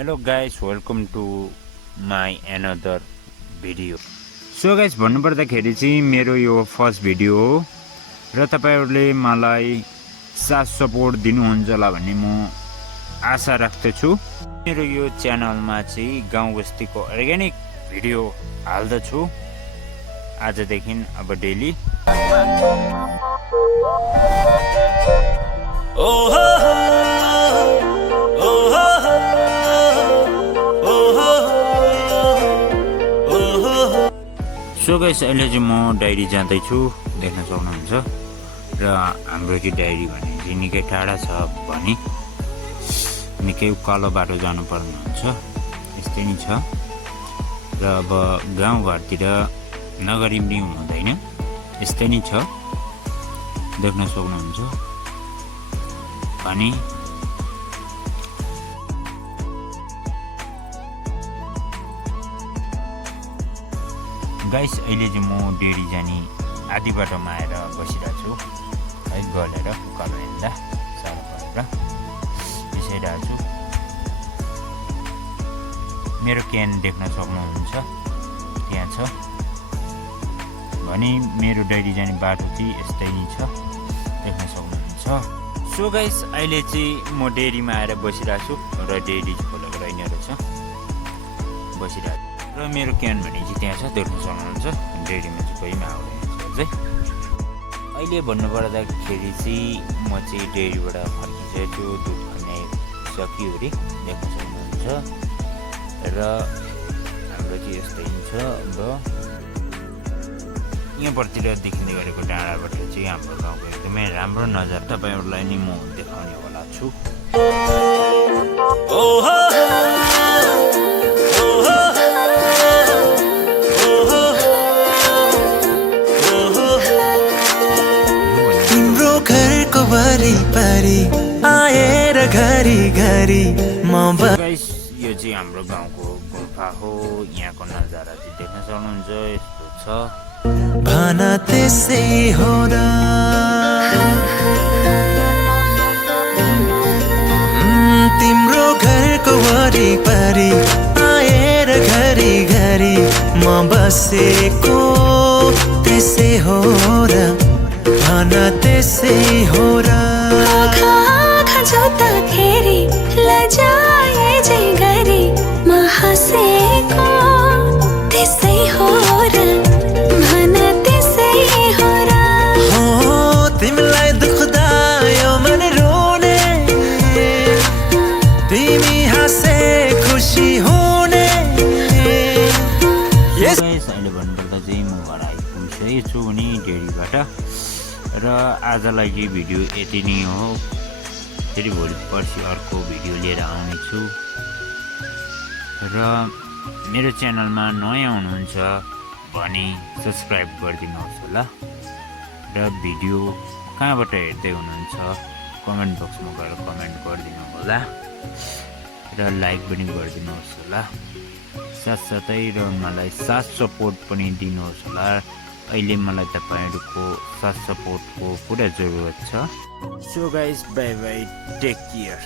Hello guys, welcome to my another video. So guys, भन्नुपर्दाखेरि चाहिँ मेरो यो फर्स्ट भिडियो हो र तपाईहरुले मलाई साथ सपोर्ट दिनुहुन्छ होला भन्ने म आशा राख्दछु। मेरो यो च्यानलमा चाहिँ गाउँ बस्तीको अर्ग्यानिक भिडियो हाल्दछु आजदेखि अब डेली। सो गाइस, अहिले चाहिँ म डायरी जाँदैछु, देख्न सक्नुहुन्छ। र हाम्रो चाहिँ डायरी भने चाहिँ निकै टाढा छ भने निकै उकालो बाटो जानुपर्ने हुन्छ, यस्तै नै छ। र अब गाउँघरतिर नगरी पनि हुँदैन, यस्तै नै छ, देख्न सक्नुहुन्छ। अनि गाइस, अहिले चाहिँ म डेरी जाने आधी बाटोमा आएर बसिरहेको छु है, गलेर उकालो हिँड्दा साह्रो परेर बिसाइरहेको छु। मेरो क्यान देख्न सक्नुहुन्छ, त्यहाँ छ। भने मेरो डेरी जाने बाटो चाहिँ यस्तै छ, देख्न सक्नुहुन्छ। सो गाइस, अहिले चाहिँ म डेरीमा आएर बसिरहेको छु र डेरी खोलेको रहेन रहेछ, बसिरहेको। र मेरो क्यान भने चाहिँ त्यहाँ छ, देख्न सक्नुहुन्छ। डेरीमा चाहिँ कोही पनि आउँदैन अझै। अहिले भन्नुपर्दाखेरि चाहिँ म चाहिँ डेरीबाट फर्किसकेको छु, दुध खन्याइ सकियो अरे, देख्न सक्नुहुन्छ। र हाम्रो चाहिँ यस्तै छ। अब यहाँपट्टितिर देखिँदै गरेको डाँडाबाट चाहिँ हाम्रो गाउँको एकदमै राम्रो नजारा तपाईँहरूलाई नि म देखाउने होला छु। तिम्रो घरको वरिपरि आएर घरी घरी म गाइस, यो चाहिँ हाम्रो गाउँको गुम्फा हो। यहाँको नजारा चाहिँ देख्न सक्नुहुन्छ, यस्तो छ। भन त्यसै हो र तिम्रो घरको वरिपरि आएर घरी घरी म बसेको त्यसै हो र, भन त्यसै हो र। आँखा जोत्दाखेरि लजाए जै गरी म हाँसेको त्यसै हो र, भन त्यसै हो र। हो तिमीलाई दुख्दा यो मन रोने, तिमी हाँसे खुसी हुने। अहिले भन्नुपर्दा चाहिँ म घर आइपुगिसकेको छु नि डेरीबाट। र आजलाई चाहिँ भिडियो यति नै हो। फेरि भोलि पर्सि अर्को भिडियो लिएर आउनेछु। र मेरो च्यानलमा नयाँ हुनुहुन्छ भने सब्सक्राइब गरिदिनुहोस् होला। र भिडियो कहाँबाट हेर्दै हुनुहुन्छ कमेन्ट बक्समा गएर कमेन्ट गरिदिनु होला। र लाइक पनि गरिदिनुहोस् होला। साथसाथै र मलाई साथ सपोर्ट पनि दिनुहोस् होला। अहिले मलाई तपाईहरुको साथ सपोर्टको पुरा जरुरत छ। So guys, bye bye, take care.